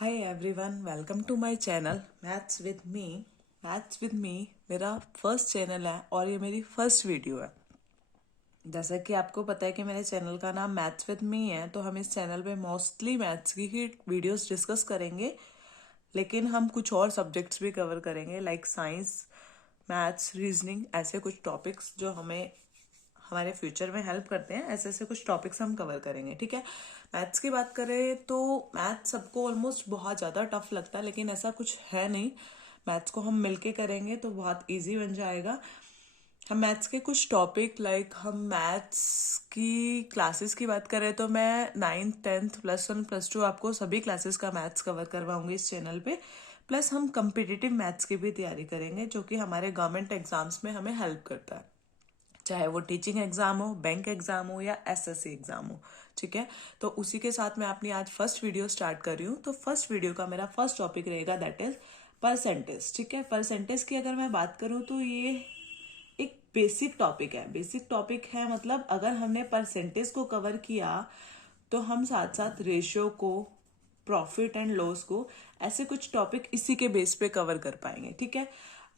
Hi everyone, welcome to my channel maths with me. Maths with me मेरा first channel है और ये मेरी फर्स्ट वीडियो है। जैसा कि आपको पता है कि मेरे चैनल का नाम मैथ्स विद मी है, तो हम इस चैनल पे मोस्टली मैथ्स की ही वीडियोस डिस्कस करेंगे, लेकिन हम कुछ और सब्जेक्ट्स भी कवर करेंगे लाइक साइंस, मैथ्स, रीजनिंग, ऐसे कुछ टॉपिक्स जो हमें हमारे फ्यूचर में हेल्प करते हैं। ऐसे ऐसे कुछ टॉपिक्स हम कवर करेंगे। ठीक है, मैथ्स की बात करें तो मैथ्स सबको ऑलमोस्ट बहुत ज़्यादा टफ लगता है, लेकिन ऐसा कुछ है नहीं। मैथ्स को हम मिलके करेंगे तो बहुत इजी बन जाएगा। हम मैथ्स के कुछ टॉपिक लाइक हम मैथ्स की क्लासेस की बात करें तो मैं 9th 10th +1 +2 आपको सभी क्लासेस का मैथ्स कवर करवाऊंगी इस चैनल पे। प्लस हम कम्पिटिटिव मैथ्स की भी तैयारी करेंगे जो कि हमारे गवर्नमेंट एग्जाम्स में हमें हेल्प करता है, चाहे वो टीचिंग एग्जाम हो, बैंक एग्जाम हो या एसएससी एग्जाम हो। ठीक है, तो उसी के साथ मैं अपनी आज फर्स्ट वीडियो स्टार्ट कर रही हूँ। तो फर्स्ट वीडियो का मेरा फर्स्ट टॉपिक रहेगा दैट इज परसेंटेज। ठीक है, परसेंटेज की अगर मैं बात करूँ तो ये एक बेसिक टॉपिक है। बेसिक टॉपिक है मतलब अगर हमने परसेंटेज को कवर किया तो हम साथ साथ रेशियो को, प्रॉफिट एंड लॉस को, ऐसे कुछ टॉपिक इसी के बेस पे कवर कर पाएंगे। ठीक है,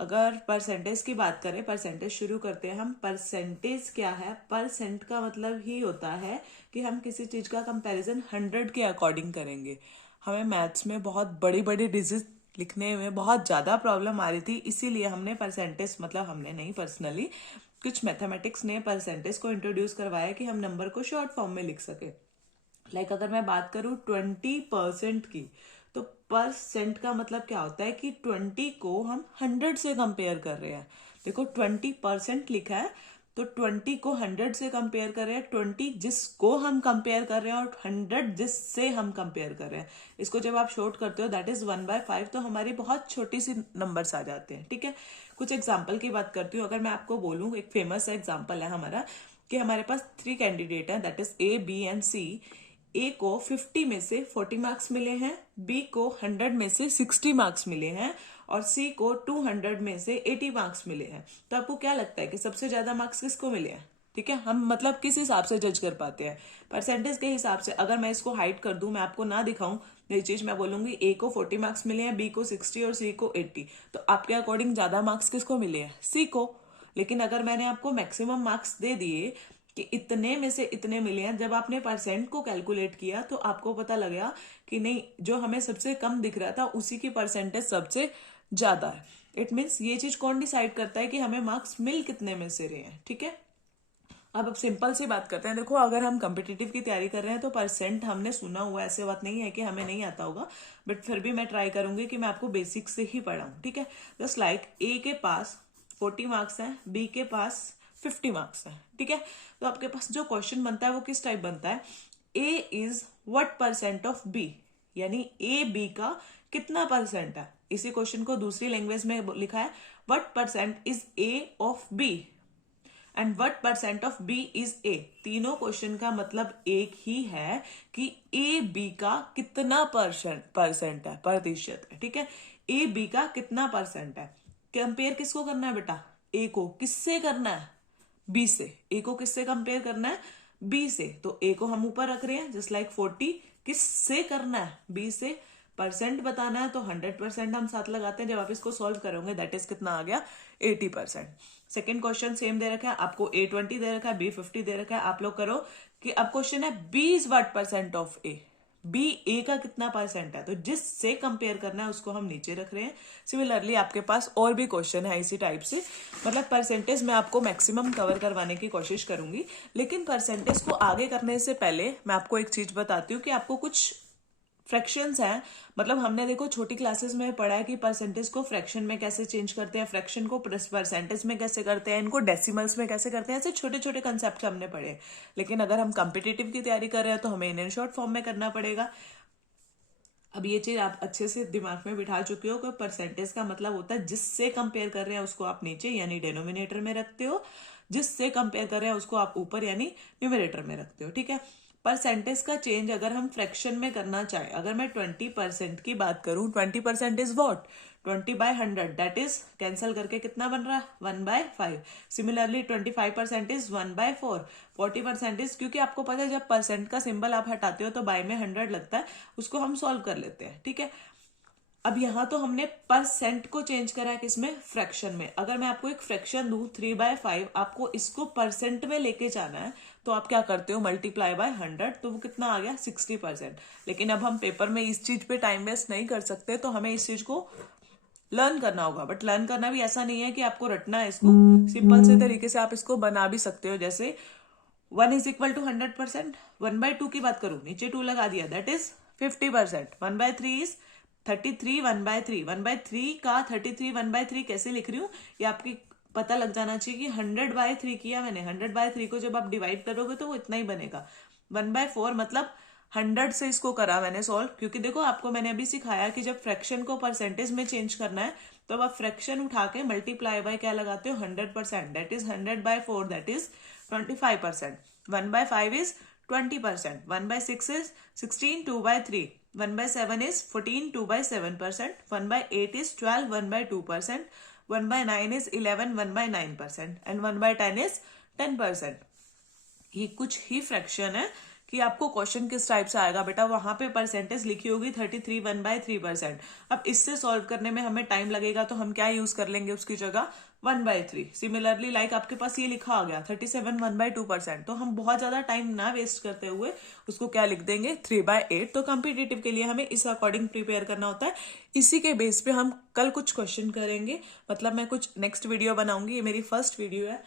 अगर परसेंटेज की बात करें, परसेंटेज शुरू करते हैं हम। परसेंटेज क्या है? परसेंट का मतलब ही होता है कि हम किसी चीज का कंपैरिजन 100 के अकॉर्डिंग करेंगे। हमें मैथ्स में बहुत बड़ी बड़ी डिजिट लिखने में बहुत ज्यादा प्रॉब्लम आ रही थी, इसीलिए हमने परसेंटेज, मतलब हमने नहीं, पर्सनली कुछ मैथमेटिक्स ने परसेंटेज को इंट्रोड्यूस करवाया कि हम नंबर को शॉर्ट फॉर्म में लिख सके। अगर मैं बात करूं 20% की, तो परसेंट का मतलब क्या होता है कि 20 को हम 100 से कंपेयर कर रहे हैं। देखो 20% लिखा है तो 20 को 100 से कंपेयर कर रहे हैं। 20 जिसको हम कंपेयर कर रहे हैं और 100 जिससे हम कंपेयर कर रहे हैं। इसको जब आप शॉर्ट करते हो दैट इज 1/5, तो हमारी बहुत छोटी सी नंबर्स आ जाते हैं। ठीक है, कुछ एग्जाम्पल की बात करती हूँ। अगर मैं आपको बोलूँ, एक फेमस एग्जाम्पल है हमारा कि हमारे पास 3 कैंडिडेट हैं that is A, B and C. A को 50 में से 40 मार्क्स मिले हैं, बी को 100 में से 60 मार्क्स मिले हैं और सी को 200 में से 80 मार्क्स मिले हैं। तो आपको क्या लगता है कि सबसे ज्यादा मार्क्स किसको मिले हैं? ठीक है, हम मतलब किस हिसाब से जज कर पाते हैं? परसेंटेज के हिसाब से। अगर मैं इसको हाइड कर दूं, मैं आपको ना दिखाऊं ये चीज, मैं बोलूंगी ए को 40 मार्क्स मिले हैं, बी को 60 और सी को 80, तो आपके अकॉर्डिंग ज्यादा मार्क्स किसको मिले हैं? सी को। लेकिन अगर मैंने आपको मैक्सिमम मार्क्स दे दिए कि इतने में से इतने मिले हैं, जब आपने परसेंट को कैलकुलेट किया तो आपको पता लगा कि नहीं, जो हमें सबसे कम दिख रहा था उसी की परसेंटेज सबसे ज्यादा है। इट मीन्स ये चीज कौन डिसाइड करता है कि हमें मार्क्स मिल कितने में से रहे हैं? ठीक है, अब सिंपल सी बात करते हैं। देखो अगर हम कम्पिटिटिव की तैयारी कर रहे हैं तो परसेंट हमने सुना हुआ, ऐसे बात नहीं है कि हमें नहीं आता होगा, बट फिर भी मैं ट्राई करूंगी कि मैं आपको बेसिक से ही पढ़ाऊं। ठीक है, जस्ट लाइक ए के पास 40 मार्क्स हैं, बी के पास 50 मार्क्स हैं। ठीक है, तो आपके पास जो क्वेश्चन बनता है वो किस टाइप बनता है? A is what percent of B, यानी ए बी का कितना परसेंट है। इसी क्वेश्चन को दूसरी लैंग्वेज में लिखा है, what percent is A of B and what percent of B is A. तीनों क्वेश्चन का मतलब एक ही है कि ए बी का कितना परसेंट है, प्रतिशत है। ठीक है, ए बी का कितना परसेंट है। कंपेयर किसको करना है बेटा? ए को किससे करना है? बी से। ए को किससे कंपेयर करना है? बी से। तो ए को हम ऊपर रख रहे हैं जस्ट लाइक 40, किससे करना है? बी से। परसेंट बताना है तो 100% हम साथ लगाते हैं। जब आप इसको सॉल्व करोगे दैट इज कितना आ गया? 80%। सेकेंड क्वेश्चन सेम दे रखा है आपको, A20 दे रखा है, B50 दे रखा है। आप लोग करो कि अब क्वेश्चन है B is what percent of A. B A का कितना परसेंट है, तो जिससे कंपेयर करना है उसको हम नीचे रख रहे हैं। सिमिलरली आपके पास और भी क्वेश्चन है इसी टाइप से। मतलब परसेंटेज मैं आपको मैक्सिमम कवर करवाने की कोशिश करूंगी, लेकिन परसेंटेज को आगे करने से पहले मैं आपको एक चीज बताती हूँ कि आपको कुछ फ्रैक्शंस हैं। मतलब हमने देखो छोटी क्लासेस में पढ़ा है कि परसेंटेज को फ्रैक्शन में कैसे चेंज करते हैं, फ्रैक्शन को परसेंटेज में कैसे करते हैं, इनको डेसिमल्स में कैसे करते हैं, ऐसे छोटे छोटे कंसेप्ट हमने पढ़े। लेकिन अगर हम कम्पिटिटिव की तैयारी कर रहे हैं तो हमें इन्हें शॉर्ट फॉर्म में करना पड़ेगा। अब ये चीज आप अच्छे से दिमाग में बिठा चुके हो कि परसेंटेज का मतलब होता है जिससे कंपेयर कर रहे हैं उसको आप नीचे यानी डिनोमिनेटर में रखते हो, जिससे कंपेयर कर रहे हैं उसको आप ऊपर यानी न्यूमरेटर में रखते हो। ठीक है, परसेंटेज का चेंज अगर हम फ्रैक्शन में करना चाहें, अगर मैं 20% की बात करूं, 20% is what? 20/100 that is cancel करके कितना बन रहा है 1/5। Similarly 25% is 1/4। 40% इज, क्योंकि आपको पता है जब परसेंट का सिंबल आप हटाते हो तो बाय में 100 लगता है, उसको हम सॉल्व कर लेते हैं। ठीक है, अब यहां तो हमने परसेंट को चेंज करा है किसमें, फ्रैक्शन में। अगर मैं आपको एक फ्रैक्शन दूं 3/5, आपको इसको परसेंट में लेके जाना है तो आप क्या करते हो, मल्टीप्लाई बाय 100, तो वो कितना आ गया 60%। लेकिन अब हम पेपर में इस चीज पे टाइम वेस्ट नहीं कर सकते, तो हमें इस चीज को लर्न करना होगा। बट लर्न करना भी ऐसा नहीं है कि आपको रटना है इसको, सिंपल से तरीके से आप इसको बना भी सकते हो। जैसे 1 इज इक्वल टू 100%, 1/2 की बात करूं, नीचे 2 लगा दिया, दैट इज 50%। 1/3 इज 33, 1/3। 1/3 का 33 1/3 कैसे लिख रही हूँ, ये आपकी पता लग जाना चाहिए कि 100/3 किया मैंने। 100/3 को जब आप डिवाइड करोगे तो वो इतना ही बनेगा। 1/4 मतलब 100 से इसको करा मैंने सॉल्व, क्योंकि देखो आपको मैंने अभी सिखाया कि जब फ्रैक्शन को परसेंटेज में चेंज करना है तो अब आप फ्रैक्शन उठा के मल्टीप्लाई बाय क्या लगाते हो, 100%, that is 100/4, that is 25%। 1/5 is 20%, 1/6 is 16, 2/3, 1/7 is 14, 2/7%, 1/8 is 12, 1/2%, 1/9 is 11, 1/9%, and 1/10 is 10%। ये कुछ ही फ्रैक्शन है कि आपको क्वेश्चन किस टाइप से आएगा बेटा, वहां पे परसेंटेज लिखी होगी 33 1/3%। अब इससे सॉल्व करने में हमें टाइम लगेगा, तो हम क्या यूज कर लेंगे उसकी जगह 1/3। सिमिलरली लाइक आपके पास ये लिखा आ गया 37 1/2%, तो हम बहुत ज्यादा टाइम ना वेस्ट करते हुए उसको क्या लिख देंगे 3/8। तो कॉम्पिटिटिव के लिए हमें इस अकॉर्डिंग प्रिपेयर करना होता है। इसी के बेस पे हम कल कुछ क्वेश्चन करेंगे, मतलब मैं कुछ नेक्स्ट वीडियो बनाऊंगी, ये मेरी फर्स्ट वीडियो है।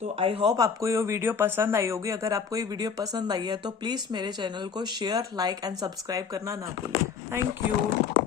तो आई होप आपको ये वीडियो पसंद आई होगी। अगर आपको ये वीडियो पसंद आई है तो प्लीज मेरे चैनल को शेयर, लाइक एंड सब्सक्राइब करना ना भूलें। Thank you.